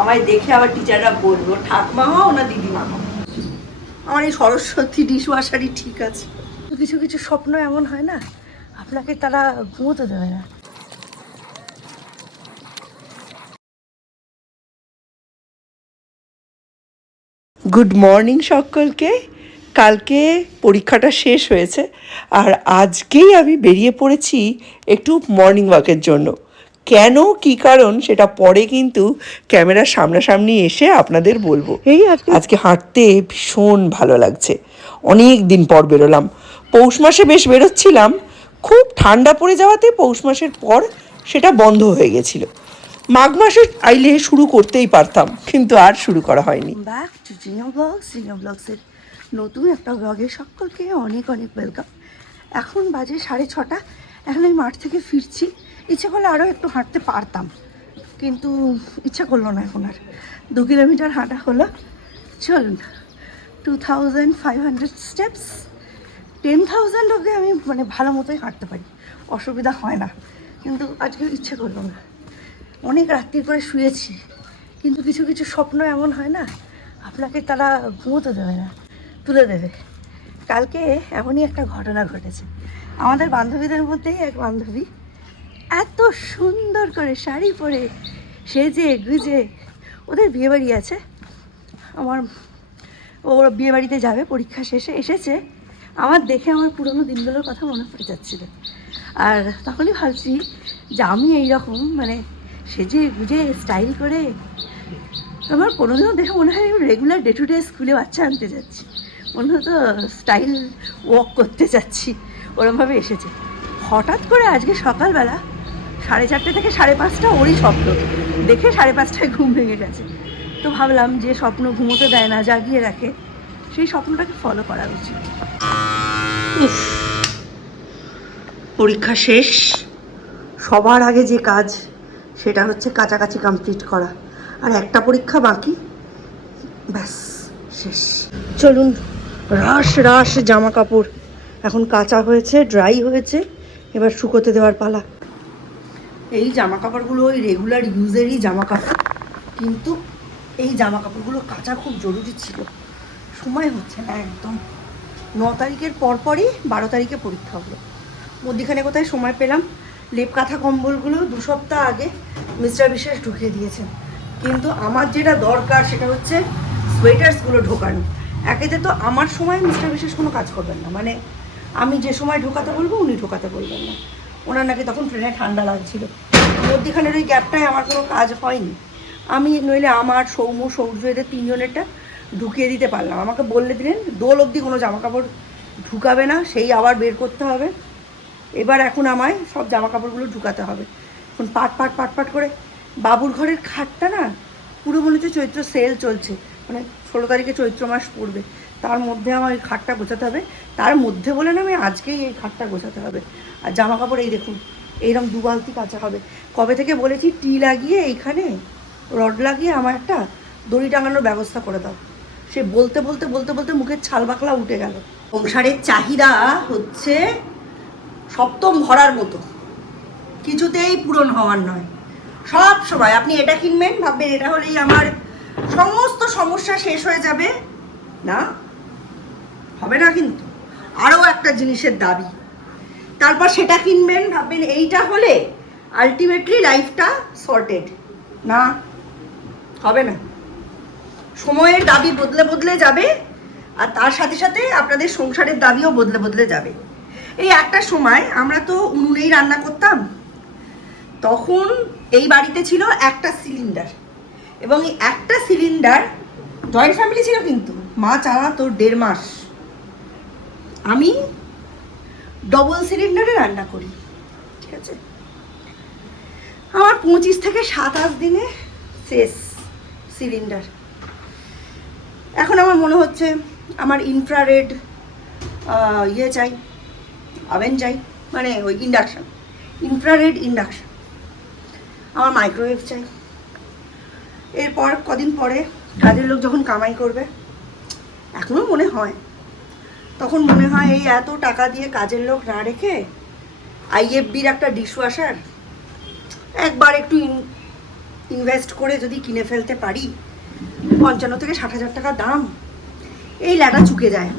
আমায় দেখে আবার টিচাররা বলবো ঠাকমা হও না দিদিমা হও। আমার এই সরস্বতী ডিশওয়াশারই ঠিক আছে। কিছু কিছু স্বপ্ন এমন হয় না, আপনাকে তারা ঘুমোতে দেবে না। গুড মর্নিং সকলকে। কালকে পরীক্ষাটা শেষ হয়েছে আর আজকেই আমি বেরিয়ে পড়েছি একটু মর্নিং ওয়াকের জন্য। কেন কী কারণ সেটা পরে কিন্তু ক্যামেরার সামনাসামনি এসে আপনাদের বলবো। এই আজকে হাঁটতে ভীষণ ভালো লাগছে, অনেক দিন পর বেরোলাম। পৌষ মাসে বেশ বেরোচ্ছিলাম, খুব ঠান্ডা পড়ে যাওয়াতে পৌষ মাসের পর সেটা বন্ধ হয়ে গেছিলো। মাঘ মাসে আইলে শুরু করতেই পারতাম, কিন্তু আর শুরু করা হয়নি। Back to Zinnia blogs. Zinnia ব্লগসের নতুন একটা ব্লগে সকলকে অনেক অনেক ওয়েলকাম। এখন বাজে 6:30। এখন আমি মাঠ থেকে ফিরছি। ইচ্ছে করলে আরও একটু হাঁটতে পারতাম, কিন্তু ইচ্ছা করলো না। এখন আর 2 কিলোমিটার হাঁটা হলো। চলুন, 2500 স্টেপস, 10,000 অবধি আমি মানে ভালো মতোই হাঁটতে পারি, অসুবিধা হয় না। কিন্তু আজকে ইচ্ছে করলো না। অনেক রাত্রি করে শুয়েছি, কিন্তু কিছু কিছু স্বপ্ন এমন হয় না, আপনাকে তারা ঘুমোতে দেবে না, তুলে দেবে। কালকে এমনই একটা ঘটনা ঘটেছে। আমাদের বান্ধবীদের মধ্যেই এক বান্ধবী এত সুন্দর করে শাড়ি পরে সেজে গুজে, ওদের বিয়েবাড়ি আছে, ওর বিয়েবাড়িতে যাবে, পরীক্ষা শেষে এসেছে। আমার দেখে আমার পুরোনো দিনগুলোর কথা মনে পড়ে যাচ্ছিল। আর তখনই ভাবছি যে আমি এইরকম মানে সেজে গুজে স্টাইল করে, আমার কোনোদিনও দেখে মনে হয় রেগুলার ডে টু ডে স্কুলে বাচ্চা আনতে যাচ্ছি, মনে হতো স্টাইল ওয়াক করতে যাচ্ছি, ওরমভাবে এসেছে। হঠাৎ করে আজকে সকালবেলা 4:30 থেকে 5:30 ওরই স্বপ্ন দেখে 5:30টায় ঘুম ভেঙে গেছে। তো ভাবলাম যে স্বপ্ন ঘুমোতে দেয় না, জাগিয়ে রাখে, সেই স্বপ্নটাকে ফলো করা উচিত। পরীক্ষা শেষ, সবার আগে যে কাজ সেটা হচ্ছে কাছাকাছি কমপ্লিট করা, আর একটা পরীক্ষা বাকি, ব্যাস শেষ। চলুন, রাশ রাশ জামা কাপড় এখন কাচা হয়েছে, ড্রাই হয়েছে, এবার শুকোতে দেওয়ার পালা। এই জামা কাপড়গুলো ওই রেগুলার ইউজেরই জামা কাপড়, কিন্তু এই জামা কাপড়গুলো কাচা খুব জরুরি ছিল, সময় হচ্ছে না একদম। 9 তারিখের পরপরই 12 তারিখে পরীক্ষা হলো, মধ্যিখানে কোথায় সময় পেলাম। লেপ কাঁথা কম্বলগুলো 2 সপ্তাহ আগে মিস্টার বিশ্বাস ঢুকিয়ে দিয়েছেন, কিন্তু আমার যেটা দরকার সেটা হচ্ছে সোয়েটার্সগুলো ঢোকানো। একেতে তো আমার সময় মিস্টার বিশ্বাস কোনো কাজ করবেন না, মানে আমি যে সময় ঢোকাতে বলবো উনি ঢোকাতে বলবেন না, ওনার নাকি তখন ট্রেনে ঠান্ডা লাগছিল। মধ্যিখানের ওই গ্যাপটায় আমার কোনো কাজ হয়নি, আমি নইলে আমার সৌর্য এদের 3 জনেরটা ঢুকিয়ে দিতে পারলাম। আমাকে বললে দিলেন দোল অবধি কোনো জামা কাপড় ঢুকাবে না, সেই আবার বের করতে হবে। এবার এখন আমায় সব জামা কাপড়গুলো ঢুকাতে হবে। এখন পাট করে বাবুর ঘরের খাটটা না পুরো মনে হচ্ছে চৈত্র সেল চলছে, মানে 16 তারিখে চৈত্র মাস পড়বে, তার মধ্যে আমার এই খাটটা গোছাতে হবে। তার মধ্যে বলে না আমি আজকেই এই খাটটা গোছাতে হবে। আর জামা কাপড় এই দেখুন এইরকম 2 বালতি কাচা হবে। কবে থেকে বলেছি টি লাগিয়ে এইখানে রড লাগিয়ে আমার একটা দড়ি টাঙানোর ব্যবস্থা করে দাও, সে বলতে মুখের ছাল বাকলা উঠে গেল। সংসারের চাহিদা হচ্ছে সপ্তম ভরার মতো, কিছুতেই পূরণ হওয়ার নয়। সব সময় আপনি এটা কিনবেন, ভাববেন এটা হলেই আমার সমস্ত সমস্যা শেষ হয়ে যাবে, না, হবে না। কিন্তু আরও একটা জিনিসের দাবি, তারপর সেটা কিনবেন, ভাববেন এইটা হলে আলটিমেটলি লাইফটা সর্টেড, না, হবে না। সময়ের দাবি বদলে যাবে, আর তার সাথে সাথে আপনাদের সংসারের দাবিও বদলে যাবে। এই একটা সময় আমরা তো উনুনেই রান্না করতাম, তখন এই বাড়িতে ছিল একটা সিলিন্ডার, এবং এই একটা সিলিন্ডার, জয়েন্ট ফ্যামিলি ছিল কিন্তু মা চালাতো 1.5 মাস। আমি ডবল সিলিন্ডারে রান্না করি, ঠিক আছে। আমার 25 থেকে 27 দিনে শেষ সিলিন্ডার। এখন আমার মনে হচ্ছে আমার ইনফ্রারেড চাই, ওভেন চাই, মানে ওই ইন্ডাকশান, ইনফ্রারেড ইন্ডাকশান, আমার মাইক্রোওয়েভ চাই। এরপর কদিন পরে কাজের লোক যখন কামাই করবে, এখনও মনে হয়, তখন মনে হয় এই এত টাকা দিয়ে কাজের লোক না রেখে IFBর একটা ডিশওয়াশার একবার একটু ইনভেস্ট করে যদি কিনে ফেলতে পারি, 55 থেকে 60 হাজার টাকা দাম, এই ল্যাটা চুকে যায়।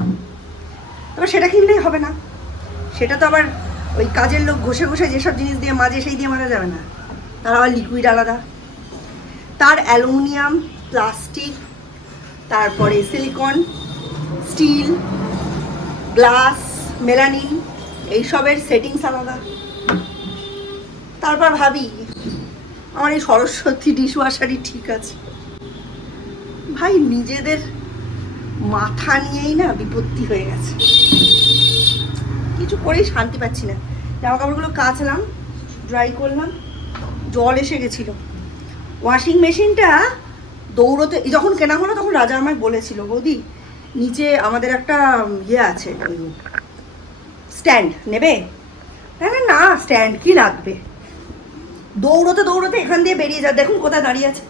তবে সেটা কিনলেই হবে না, সেটা তো আবার ওই কাজের লোক ঘষে ঘষে যেসব জিনিস দিয়ে মাজে সেই দিয়ে মাজা যাবে না, তার আবার লিকুইড আলাদা, তার অ্যালুমিনিয়াম, প্লাস্টিক, তারপরে সিলিকন, স্টিল, গ্লাস, মেলানিন, এইসবের সেটিংস আলাদা। তারপর ভাবি আমার এই সরস্বতী ডিশওয়াশারই ঠিক আছে। ভাই নিজেদের মাথা নিয়েই না বিপত্তি হয়ে গেছে, কিছু করেই শান্তি পাচ্ছি না। জামা কাপড়গুলো কাচলাম, ড্রাই করলাম, জল এসে গেছিলো। ওয়াশিং মেশিনটা দৌড়তে যখন কেনা হলো তখন রাজা আমায় বলেছিল, বৌদি নিচে আমাদের একটা ইয়ে আছে, স্ট্যান্ড নেবে? না স্ট্যান্ড কি লাগবে, দৌড়তে দৌড়তে এখান দিয়ে বেরিয়ে যা, দেখুন কোথায় দাঁড়িয়ে আছে,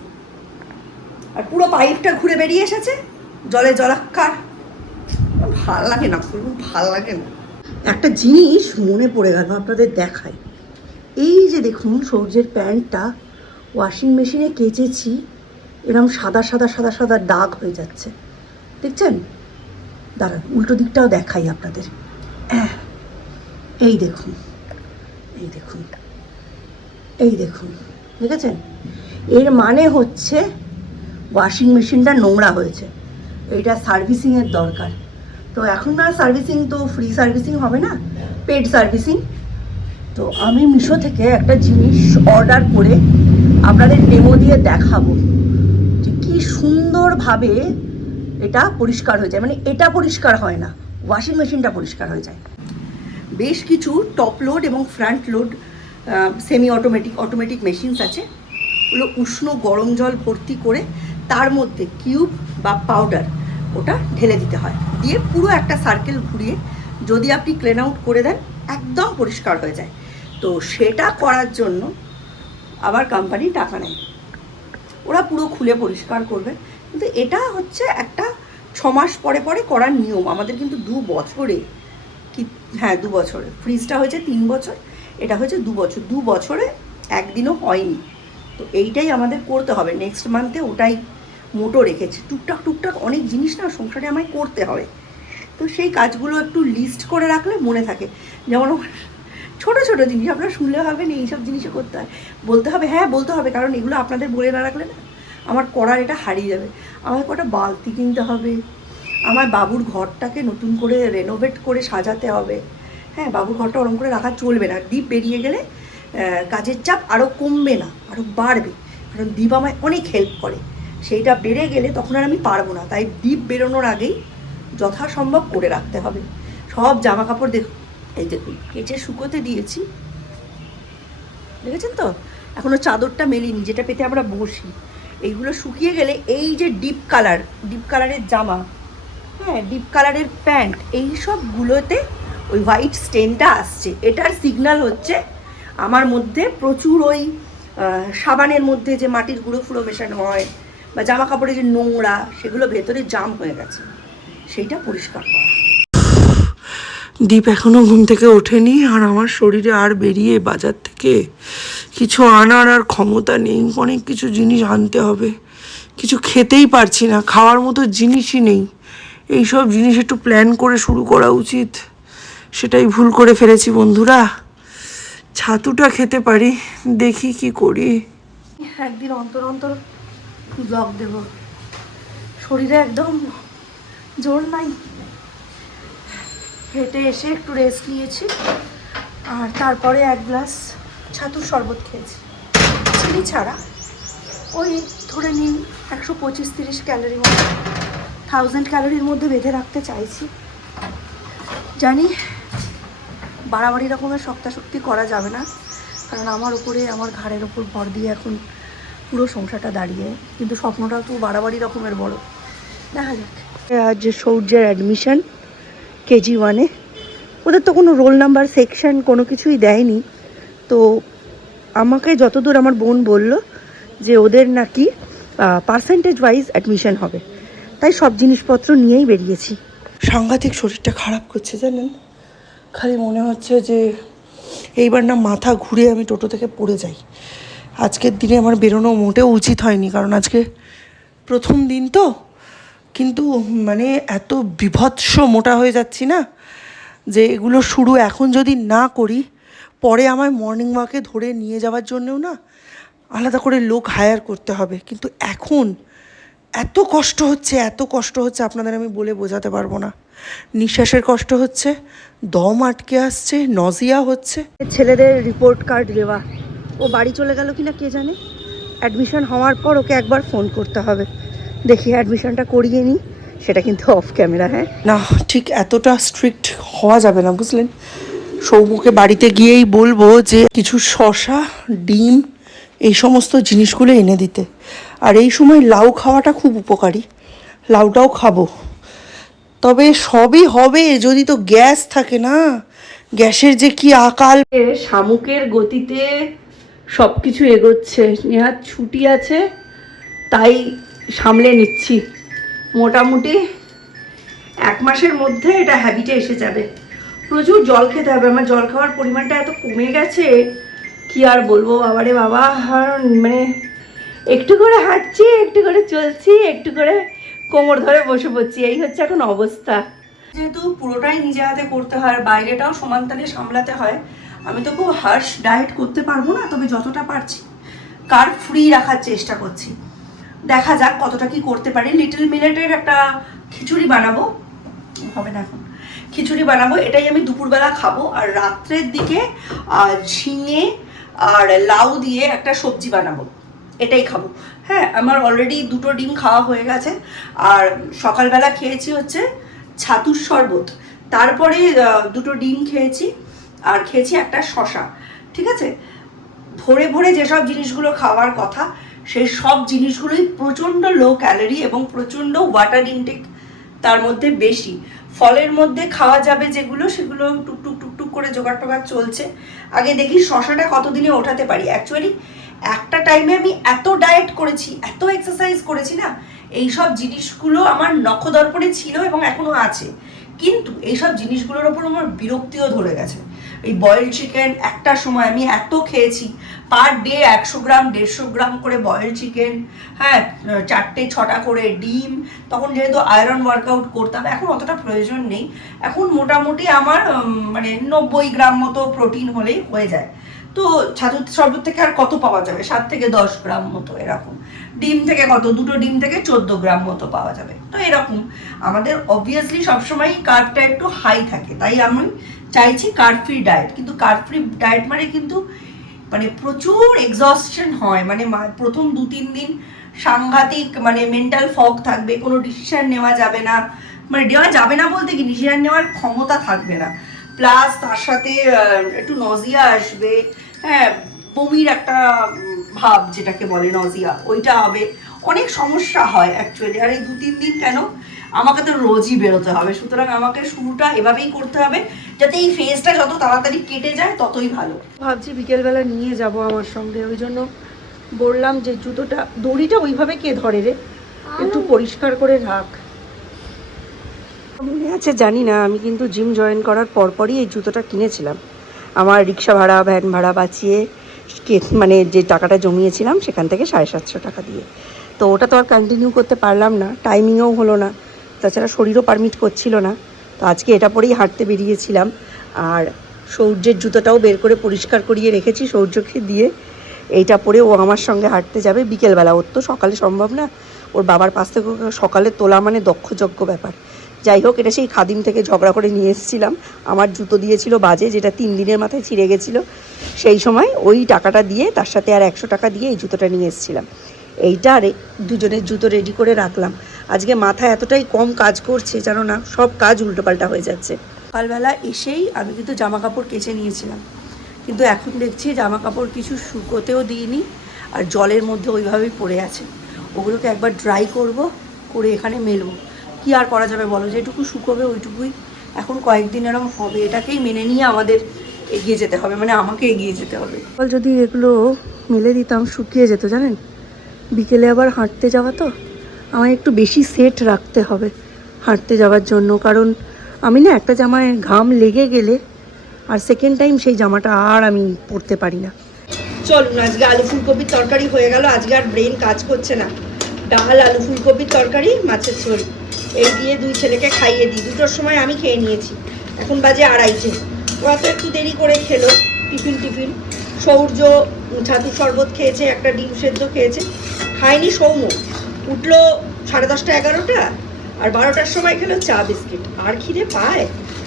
আর পুরো পাইপটা ঘুরে বেরিয়ে এসেছে, জলে জলাক্কার। ভাল লাগে না, ভাল লাগে না। একটা জিনিস মনে পড়ে গেল, আপনাদের দেখাই। এই যে দেখুন সূর্যের প্যান্টটা ওয়াশিং মেশিনে কেচেছি, এরকম সাদা সাদা সাদা সাদা দাগ হয়ে যাচ্ছে, দেখছেন? দাঁড়ান উল্টো দিকটাও দেখাই আপনাদের। এই দেখুন, এই দেখুন, এই দেখুন, দেখেছেন? এর মানে হচ্ছে ওয়াশিং মেশিনটা নোংরা হয়েছে, এইটা সার্ভিসিংয়ের দরকার। তো এখন না সার্ভিসিং তো ফ্রি সার্ভিসিং হবে না, পেড সার্ভিসিং। তো আমি মিশো থেকে একটা জিনিস অর্ডার করে আপনাদের ডেমো দিয়ে দেখাবো যে কী সুন্দরভাবে এটা পরিষ্কার হয়ে যায়। মানে এটা পরিষ্কার হয় না, ওয়াশিং মেশিনটা পরিষ্কার হয়ে যায়। বেশ কিছু টপ লোড এবং front load semi automatic machines আছে, ওগুলো উষ্ণ গরম জল ভর্তি করে তার মধ্যে কিউব বা পাউডার ওটা ঢেলে দিতে হয়, দিয়ে পুরো একটা সার্কেল ঘুরিয়ে যদি আপনি ক্লিন আউট করে দেন একদম পরিষ্কার হয়ে যায়। তো সেটা করার জন্য আবার কোম্পানি টাকা নেয়, ওরা পুরো খুলে পরিষ্কার করবে। কিন্তু এটা হচ্ছে একটা 6 মাস পরে পরে করার নিয়ম আমাদের, কিন্তু 2 বছরে কি, হ্যাঁ 2 বছরে, ফ্রিজটা হয়েছে 3 বছর, এটা হয়েছে 2 বছর, 2 বছরে একদিনও হয়নি। তো এইটাই আমাদের করতে হবে, নেক্সট মান্থে ওটাই মোটো রেখেছি। টুকটাক টুকটাক অনেক জিনিস না সংসারে আমায় করতে হবে, তো সেই কাজগুলো একটু লিস্ট করে রাখলে মনে থাকে। যেমন ছোটো ছোটো জিনিস আপনারা শুনলে ভাবেন এইসব জিনিসও করতে হয়, বলতে হবে, হ্যাঁ বলতে হবে, কারণ এগুলো আপনাদের বলে না রাখলে না আমার করার এটা হারিয়ে যাবে। আমার কটা বালতি কিনতে হবে, আমার বাবুর ঘরটাকে নতুন করে রেনোভেট করে সাজাতে হবে। হ্যাঁ বাবুর ঘরটা ওরকম করে রাখা চলবে না, দ্বীপ বেরিয়ে গেলে কাজের চাপ আরও কমবে না, আরও বাড়বে, কারণ দ্বীপ আমায় অনেক হেল্প করে। সেইটা বেড়ে গেলে তখন আর আমি পারবো না, তাই দ্বীপ বেরোনোর আগেই যথাসম্ভব করে রাখতে হবে। সব জামা কাপড় দেখুন, এই দেখুন কেচে শুকোতে দিয়েছি, দেখেছেন তো? এখনও চাদরটা মেলিনি যেটা পেতে আমরা বসি। এইগুলো শুকিয়ে গেলে এই যে ডিপ কালারের জামা, হ্যাঁ ডিপ কালারের প্যান্ট, এই সবগুলোতে ওই হোয়াইট স্টেনটা আসছে, এটার সিগন্যাল হচ্ছে আমার মধ্যে প্রচুর ওই সাবানের মধ্যে যে মাটির গুঁড়ো ফুড়ো মেশানো হয় বা জামা কাপড়ে যে নোংরা, সেগুলো ভেতরে জাম হয়ে গেছে, সেইটা পরিষ্কার করা। দীপ এখনও ঘুম থেকে ওঠেনি, আর আমার শরীরে আর বেরিয়ে বাজার থেকে কিছু আনার আর ক্ষমতা নেই। অনেক কিছু জিনিস আনতে হবে, কিছু খেতেই পারছি না, খাওয়ার মতো জিনিসই নেই। এইসব জিনিস একটু প্ল্যান করে শুরু করা উচিত, সেটাই ভুল করে ফেলেছি বন্ধুরা। ছাতুটা খেতে পারি, দেখি কি করি। একদিন অন্তর অন্তর ব্লগ দেব, শরীরে একদম জোর নাই। হেঁটে এসে একটু রেস্ট নিয়েছি, আর তারপরে 1 গ্লাস ছাতুর শরবত খেয়েছি, চিনি ছাড়া। ওই ধরে নিন 125-30 ক্যালোরি মতো, 1000 ক্যালোরির মধ্যে বেঁধে রাখতে চাইছি। জানি বাড়াবাড়ি রকমের শক্তি করা যাবে না, কারণ আমার উপরে, আমার ঘাড়ের ওপর ভর দিয়ে এখন পুরো সংসারটা দাঁড়িয়ে, কিন্তু স্বপ্নটাও তো বাড়াবাড়ি রকমের বড়। দেখা যাক। আজ সূর্যের অ্যাডমিশন KG 1-এ, ওদের তো কোনো রোল নাম্বার সেকশন কোনো কিছুই দেয়নি। তো আমাকে যতদূর আমার বোন বলল যে ওদের নাকি পার্সেন্টেজ ওয়াইজ অ্যাডমিশন হবে, তাই সব জিনিসপত্র নিয়েই বেরিয়েছি। সাংঘাতিক শরীরটা খারাপ করছে জানেন, খালি মনে হচ্ছে যে এইবার না মাথা ঘুরে আমি টোটো থেকে পড়ে যাই। আজকের দিনে আমার বেরোনো মোটেও উচিত হয়নি, কারণ আজকে প্রথম দিন তো। কিন্তু মানে এত বীভৎস মোটা হয়ে যাচ্ছি না, যে এগুলো শুরু এখন যদি না করি, পরে আমায় মর্নিং ওয়াকে ধরে নিয়ে যাওয়ার জন্যেও না আলাদা করে লোক হায়ার করতে হবে। কিন্তু এখন এত কষ্ট হচ্ছে আপনাদের আমি বলে বোঝাতে পারবো না। নিঃশ্বাসের কষ্ট হচ্ছে, দম আটকে আসছে, নজিয়া হচ্ছে। ছেলেদের রিপোর্ট কার্ড দেওয়া, ও বাড়ি চলে গেল কিনা কে জানে। অ্যাডমিশন হওয়ার পর ওকে একবার ফোন করতে হবে, দেখি অ্যাডমিশনটা করিয়ে নিই। সেটা কিন্তু অফ ক্যামেরা। হ্যাঁ, না, ঠিক এতটা স্ট্রিক্ট হওয়া যাবে না, বুঝলেন। সৌমকে বাড়িতে গিয়েই বলবো যে কিছু শসা, ডিম, এই সমস্ত জিনিসগুলো এনে দিতে। আর এই সময় লাউ খাওয়াটা খুব উপকারী, লাউটাও খাবো। তবে সবই হবে যদি তো গ্যাস থাকে না, গ্যাসের যে কি আকাল। শামুকের গতিতে সব কিছু এগোচ্ছে। নেহাত ছুটি আছে তাই সামলে নিচ্ছি। মোটামুটি 1 মাসের মধ্যে এটা হ্যাবিটে এসে যাবে। প্রচুর জল খেতে হবে। আমার জল খাওয়ার পরিমাণটা এত কমে গেছে, কি আর বলবো বাবারে বাবা। মানে একটু করে হাঁটছি, একটু করে চলছি, একটু করে কোমর ধরে বসে পড়ছি, এই হচ্ছে এখন অবস্থা। যেহেতু পুরোটাই নিজে হাতে করতে হয়, বাইরেটাও সমানতালে সামলাতে হয়, আমি তো খুব হার্শ ডায়েট করতে পারবো না, তবে যতটা পারছি কার্ব ফ্রি রাখার চেষ্টা করছি। দেখা যাক কতটা কি করতে পারি। লিটল মিলেটের একটা খিচুড়ি বানাবো, হবে না এখন, খিচুড়ি বানাবো, এটাই আমি দুপুরবেলা খাবো। আর রাত্রের দিকে ঝিঙে আর লাউ দিয়ে একটা সবজি বানাবো, এটাই খাবো। হ্যাঁ, আমার অলরেডি 2টো ডিম খাওয়া হয়ে গেছে। আর সকালবেলা খেয়েছি হচ্ছে ছাতুর শরবত, তারপরে 2টো ডিম খেয়েছি, আর খেয়েছি একটা শসা। ঠিক আছে, ভোরে ভোরে যেসব জিনিসগুলো খাওয়ার কথা সেই সব জিনিসগুলোই প্রচণ্ড লো ক্যালোরি এবং প্রচণ্ড ওয়াটার ইনটেক তার মধ্যে বেশি। ফলের মধ্যে খাওয়া যাবে যেগুলো, সেগুলো টুকটুক টুকটুক করে জোগাড় টোগাড় চলছে। আগে দেখি শশাটা কতদিনে ওঠাতে পারি। অ্যাকচুয়ালি একটা টাইমে আমি এত ডায়েট করেছি, এত এক্সারসাইজ করেছি না, এইসব জিনিসগুলো আমার নখদর্পণে ছিল এবং এখনও আছে। কিন্তু এইসব জিনিসগুলোর ওপর আমার বিরক্তিও ধরে গেছে। এই বয়েলড চিকেন একটা সময় আমি এত খেয়েছি, পার ডে 100 গ্রাম 150 গ্রাম করে বয়েলড চিকেন, হ্যাঁ 4-6টা করে ডিম। তখন যেহেতু আয়রন ওয়ার্কআউট করতাম, এখন অতটা প্রয়োজন নেই। এখন মোটামুটি আমার মানে 90 গ্রাম মতো প্রোটিন হলেই হয়ে যায়। তো ছাতুর শরবত থেকে আর কত পাওয়া যাবে, 7 থেকে 10 গ্রাম মতো এরকম। ডিম থেকে কত, 2টো ডিম থেকে 14 গ্রাম মতো পাওয়া যাবে। তো এরকম আমাদের অবভিয়াসলি সবসময় কার্বটা একটু হাই থাকে, তাই আমি চাইছি কার্ব ফ্রি ডায়েট। কিন্তু কার্ব ফ্রি ডায়েট মানে কিন্তু মানে প্রচুর এক্সস্টন হয়, মানে প্রথম 2-3 দিন সাংঘাতিক মানে মেন্টাল ফগ থাকবে, কোনো ডিসিশন নেওয়া যাবে না। মানে নেওয়া যাবে না বলতে কি, ডিসিশন নেওয়ার ক্ষমতা থাকবে না, প্লাস তার সাথে একটু নজিয়া আসবে। হ্যাঁ, বমির একটা ভাব যেটাকে বলে নজিয়া, ওইটা হবে। অনেক সমস্যা হয় অ্যাকচুয়ালি। আর এই 2-3 দিন কেন, আমাকে তো রোজই বেরোতে হবে, সুতরাং আমাকে শুরুটা এভাবেই করতে হবে যাতে এই ফেজটা যত তাড়াতাড়ি কেটে যায় ততই ভালো। ভাবছি বিকেলবেলা নিয়ে যাব আমার সঙ্গে, ওই জন্য বললাম যে জুতোটা, দড়িটা ওইভাবে কে ধরে রে, একটু পরিষ্কার করে রাখ। মনে আছে জানি না, আমি কিন্তু জিম জয়েন করার পরপরই এই জুতোটা কিনেছিলাম। আমার রিক্সা ভাড়া, ভ্যান ভাড়া বাঁচিয়ে মানে যে টাকাটা জমিয়েছিলাম সেখান থেকে 750 টাকা দিয়ে। তো ওটা তো আর কন্টিনিউ করতে পারলাম না, টাইমিংও হলো না, তাছাড়া শরীরও পারমিট করছিল না। তো আজকে এটা পরেই হাঁটতে বেরিয়েছিলাম। আর সৌর্যের জুতোটাও বের করে পরিষ্কার করিয়ে রেখেছি সৌর্যকে দিয়ে। এইটা পরে ও আমার সঙ্গে হাঁটতে যাবে বিকেলবেলা, ওর তো সকালে সম্ভব না, ওর বাবার পাশ থেকে সকালে তোলা মানে দক্ষযজ্ঞ ব্যাপার। যাই হোক, এটা সেই খাদিম থেকে ঝগড়া করে নিয়ে এসেছিলাম। আমার জুতো দিয়েছিল বাজে, যেটা 3 দিনের মাথায় ছিঁড়ে গেছিলো। সেই সময় ওই টাকাটা দিয়ে তার সাথে আর 100 টাকা দিয়ে এই জুতোটা নিয়ে এসেছিলাম। এইটা দুজনের জুতো রেডি করে রাখলাম। আজকে মাথা এতটাই কম কাজ করছে জানো না, সব কাজ উল্টোপাল্টা হয়ে যাচ্ছে। সকালবেলা এসেই আমি কিন্তু জামা কাপড় কেচে নিয়েছিলাম, কিন্তু এখন দেখছি জামা কাপড় কিছু শুকোতেও দিইনি, আর জলের মধ্যে ওইভাবেই পড়ে আছে। ওগুলোকে একবার ড্রাই করব, করে এখানে মেলবো। কি আর করা যাবে বলো, যেটুকু শুকোবে ওইটুকুই এখন কয়েকদিন এরকম হবে। এটাকেই মেনে নিয়ে আমাদের এগিয়ে যেতে হবে, মানে আমাকে এগিয়ে যেতে হবে। যদি এগুলো মেলে দিতাম শুকিয়ে যেত জানেন। বিকেলে আবার হাঁটতে যাওয়া, তো আমায় একটু বেশি সেট রাখতে হবে হাঁটতে যাওয়ার জন্য, কারণ আমি না একটা জামায় ঘাম লেগে গেলে আর সেকেন্ড টাইম সেই জামাটা আর আমি পরতে পারি না। চলুন আজকে আলু ফুলকপির তরকারি হয়ে গেল। আজকে আর ব্রেন কাজ করছে না। ডাল, আলু ফুলকপির তরকারি, মাছের ঝোল, এই দিয়ে দুই ছেলেকে খাইয়ে দিই। 2টোর সময় আমি খেয়ে নিয়েছি, এখন বাজে 2:30। ওরা তো একটু দেরি করে খেলো টিফিন। সৌর্য ছাতু শরবত খেয়েছে, একটা ডিম সেদ্ধ খেয়েছে, খায়নি সৌম্য। উঠলো 10:30 11টা, আর 12টার সময় খেলো চা বিস্কিট। আর খিদে পায়?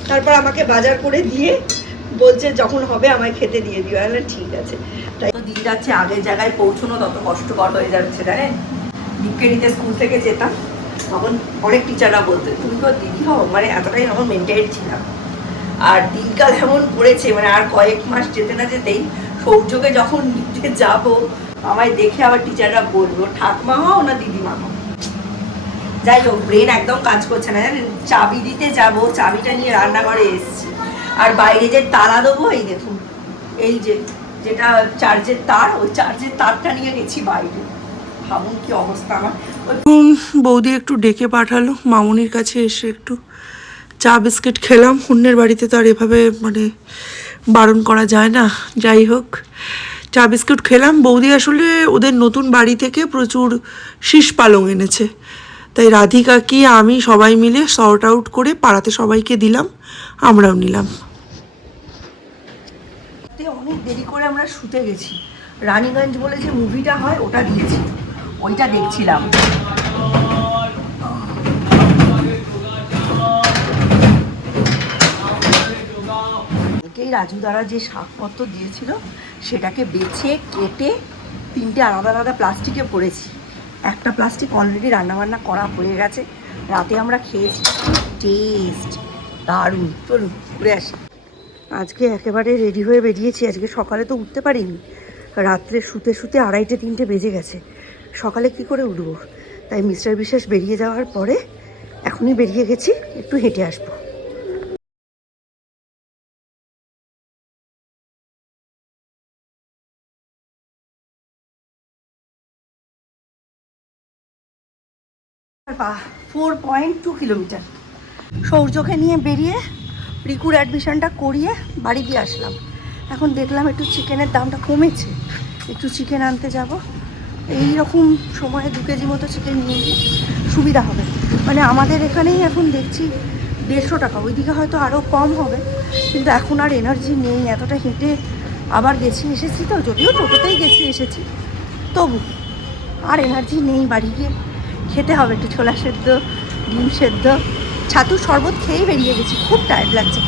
তারপর আমাকে বাজার করে দিয়ে বলছে যখন হবে আমায় খেতে দিয়ে দিও। বললাম ঠিক আছে। তাই তো দিন যাচ্ছে, আগের জায়গায় পৌঁছানো তত কষ্টকর হয়ে যাচ্ছে। জানেন, দীপকে নিতে স্কুল থেকে যেতাম, তখন অনেক টিচাররা বলতেন তুমি তো দিদি হও, মানে এতটাই তখন মেনটেন ছিলাম। আর দিনকাল এমন পড়েছে, মানে আর কয়েক মাস যেতে না যেতেই সৌর্যকে যখন নিতে যাব, আমায় দেখে আবার টিচাররা বলবো ঠাকমা হও না দিদিমা হও। যাই হোক, ব্রেন একদম কাজ করছে না জানেন। চাবি দিতে যাব, চাবিটা নিয়ে রান্নাঘরে এসেছি, আর বাইরে যে তালা দেবো, এই দেখুন, এই যেটা চার্জের তার, ওই চার্জের তারটা নিয়ে গেছি বাইরে। ভাবুন কি অবস্থা আমার। বৌদি একটু ডেকে পাঠালো মামুনির কাছে, এসে একটু চা বিস্কিট খেলাম। অন্যের বাড়িতে তো আর এভাবে মানে বারণ করা যায় না। যাই হোক, চা বিস্কুট খেলাম। বৌদি আসলে ওদের নতুন বাড়ি থেকে প্রচুর শীষ পালং এনেছে, তাই রাধিকা কি আমি সবাই মিলে সর্ট আউট করে পাড়াতে সবাইকে দিলাম, আমরাও নিলাম। অনেক দেরি করে আমরা শুতে গেছি। রানীগঞ্জ বলে যে মুভিটা হয় ওটা দিয়েছি, ওইটা দেখছিলাম। এই রাজু দ্বারা যে শাকপত্র দিয়েছিল সেটাকে বেছে কেটে 3টে আলাদা আলাদা প্লাস্টিকে ভরেছি। একটা প্লাস্টিক অলরেডি রান্নাবান্না করা হয়ে গেছে, রাতে আমরা খেয়েছি। টেস্ট দারুণ। চলুন ঘুরে আসি। আজকে একেবারে রেডি হয়ে বেরিয়েছি। আজকে সকালে তো উঠতে পারিনি, রাত্রে শুতে শুতে 2:30 3টে বেজে গেছে। সকালে কি করে উঠবো, তাই মিস্টার বিশ্বাস বেরিয়ে যাওয়ার পরে এখনই বেরিয়ে গেছি, একটু হেঁটে আসবো। বা 4.2 কিলোমিটার। সৌর্যকে নিয়ে বেরিয়ে রিকুর অ্যাডমিশনটা করিয়ে বাড়ি দিয়ে আসলাম। এখন দেখলাম একটু চিকেনের দামটা কমেছে, একটু চিকেন আনতে যাব। এই রকম সময়ে 2 কেজি মতো চিকেন নিয়ে গিয়ে সুবিধা হবে। মানে আমাদের এখানেই এখন দেখছি 150 টাকা, ওইদিকে হয়তো আরও কম হবে, কিন্তু এখন আর এনার্জি নেই। এতটা হেঁটে আবার এসেছি তো, যদিও টোটোতেই এসেছি, তবু আর এনার্জি নেই। বাড়ি গিয়ে খেতে হবে একটু ছোলা সেদ্ধ, ডিম সেদ্ধ, ছাতুর শরবত খেয়েই বেরিয়ে গেছি। খুব টায়ার্ড লাগছে।